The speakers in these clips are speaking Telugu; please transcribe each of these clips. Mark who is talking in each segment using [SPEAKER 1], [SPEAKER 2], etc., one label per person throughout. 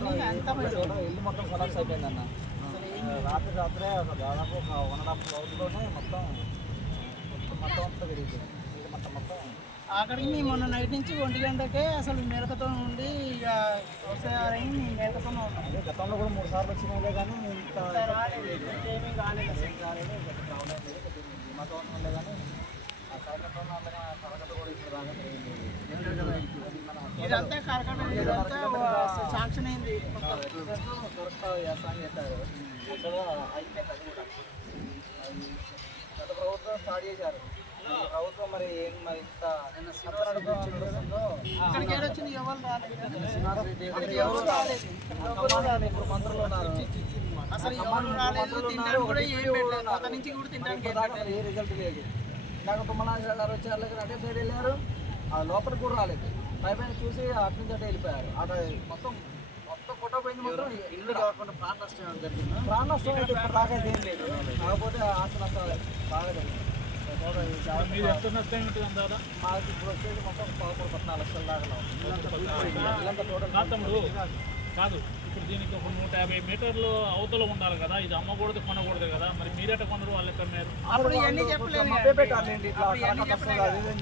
[SPEAKER 1] ఇల్లు మొత్తం కొలాప్స్ అయిపోయింది అన్న రాత్రి రాత్రే ఒక దాదాపు ఒక వన్ అండ్ హాఫ్ క్లౌడ్లోనే మొత్తం మొత్తం అంతా పెరిగిపోయింది మొత్తం మొత్తం
[SPEAKER 2] అక్కడికి మేము మొన్న నైట్ నుంచి ఒంటి గంటకే అసలు మేరకతో ఉండి ఇక వస్తారని మేము మేరకతో ఉన్నాం.
[SPEAKER 1] గతంలో కూడా మూడు సార్లు వచ్చినాయిలే కానీ ఇంత
[SPEAKER 2] రాలేదు ఏమీ కాలేదు అసలు
[SPEAKER 1] ఏం కాలేదు ఉండే కానీ కూడా ఇప్పుడు
[SPEAKER 2] ఇదంతా కరకట ఇదంతా శాంక్షన్ అయింది
[SPEAKER 1] చేశారు అయిపోయింది అది కూడా గత ప్రభుత్వం స్టార్ట్ చేశారు ప్రభుత్వం మరి ఏం మరి ఇంత నడుస్తుందో
[SPEAKER 2] ఎవరు రాలేదు?
[SPEAKER 1] ఇప్పుడు మంత్రులు ఉన్నారు
[SPEAKER 2] అసలు ఎవరు రాలేదు? తినడానికి కూడా ఏం పెట్టలేదు. నుంచి కూడా తినడానికి ఏ
[SPEAKER 1] రిజల్ట్ లేదు నాకు తుమ్మనాథ్ గారు వచ్చారు లేకపోతే అటే సైడ్ వెళ్ళారు ఆ లోపలికి కూడా రాలేదు. పై పైన చూసి అటు నుంచి అటే వెళ్ళిపోయారు. అటు మొత్తం ఇల్లు కాకుండా ప్రాణ నష్టం జరిగింది? ప్రాణ నష్టం అయితే ఇప్పుడు దాకా అయితే ఏం లేదు. కాకపోతే ఆస్తి నష్టాలు బాగా జరిగింది. జాగ్రత్త-
[SPEAKER 3] మీరు ఎంత నష్టం ఉంటుంది అందాదా
[SPEAKER 1] మాకు ఇప్పుడు వచ్చేది మొత్తం పదమూడు పద్నాలుగు లక్షల దాకా ఇల్లంతా టోటల్
[SPEAKER 3] కాదు తమ్ముడు. కాదు. ఇప్పుడు దీనికి ఒక నూట యాభై మీటర్లు అవతల ఉండాలి కదా. ఇది అమ్మకూడదు కొనకూడదు కదా. మరి మీరెట కొనరు వాళ్ళు ఎక్కడ మీరు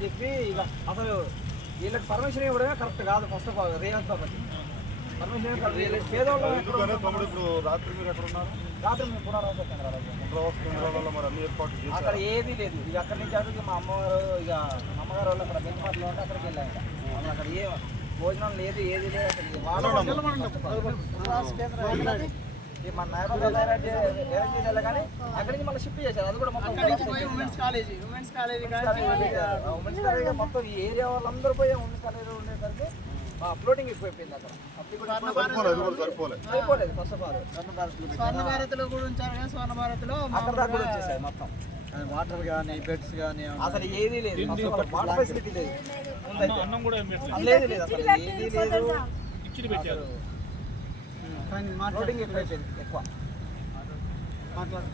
[SPEAKER 1] చెప్పి అసలు వీళ్ళకి పర్మిషన్ ఇవ్వడమే కరెక్ట్ కాదు ఫస్ట్ ఆఫ్ ఆల్ రియల్ కాబట్టి
[SPEAKER 4] తమ్ముడు ఇప్పుడు రాత్రి మీరు ఎక్కడ ఉన్నారు
[SPEAKER 1] రాత్రి మేము పునరావాస కేంద్రాలు
[SPEAKER 4] పునరావాస కేంద్రాలలో మరి అన్ని ఏర్పాట్లు చేశారు
[SPEAKER 1] అక్కడ ఏది లేదు ఇక అక్కడి నుంచి అటు మా అమ్మగారు ఇక అమ్మగారు వాళ్ళు అక్కడ బెంచమార్లో ఉంటే అక్కడికి వెళ్ళాం ఇక. అక్కడ ఏ భోజనం లేదు ఏది లేదు అసలు వాళ్ళ మన నాయకులు కానీ అక్కడి మళ్ళీ షిఫ్ట్ చేశారు. అది కూడా మొత్తం
[SPEAKER 2] అక్కడి నుంచి పోయి ఉమెన్స్ కాలేజ్ ఉమెన్స్ కాలేజ్ కానీ
[SPEAKER 1] ఉమెన్స్ కాలేజ్ మొత్తం ఈ ఏరియా వాళ్ళందరూ పోయి ఉమెన్స్ కాలేజ్ ఉండేసరికి ఫ్లోటింగ్ ఎక్కువైపోయింది అక్కడ. అప్పుడు కూడా
[SPEAKER 4] సరిపోలే అది కూడా సరిపోలే.
[SPEAKER 1] అయిపోలేదు ఫస్ట్ ఆఫ్ ఆల్
[SPEAKER 2] స్వర్ణ భారత్లో కూడా ఉంచారు కానీ స్వర్ణ భారత్లో
[SPEAKER 1] అక్కడ దాకా కూడా వచ్చేసాయి మొత్తం.
[SPEAKER 5] వాటర్ కానీ బెడ్స్ కానీ
[SPEAKER 1] అసలు ఏది లేదు. వాటర్ ఫెసిలిటీ లేదు.
[SPEAKER 3] అన్నం అన్నం కూడా
[SPEAKER 1] లేదు లేదు అసలు ఏది లేదు.
[SPEAKER 3] ఇచ్చి పెట్టారు.
[SPEAKER 1] ఫ్లోటింగ్ ఎక్కువైపోయింది ఎక్కువ.
[SPEAKER 5] మాట్లాడు.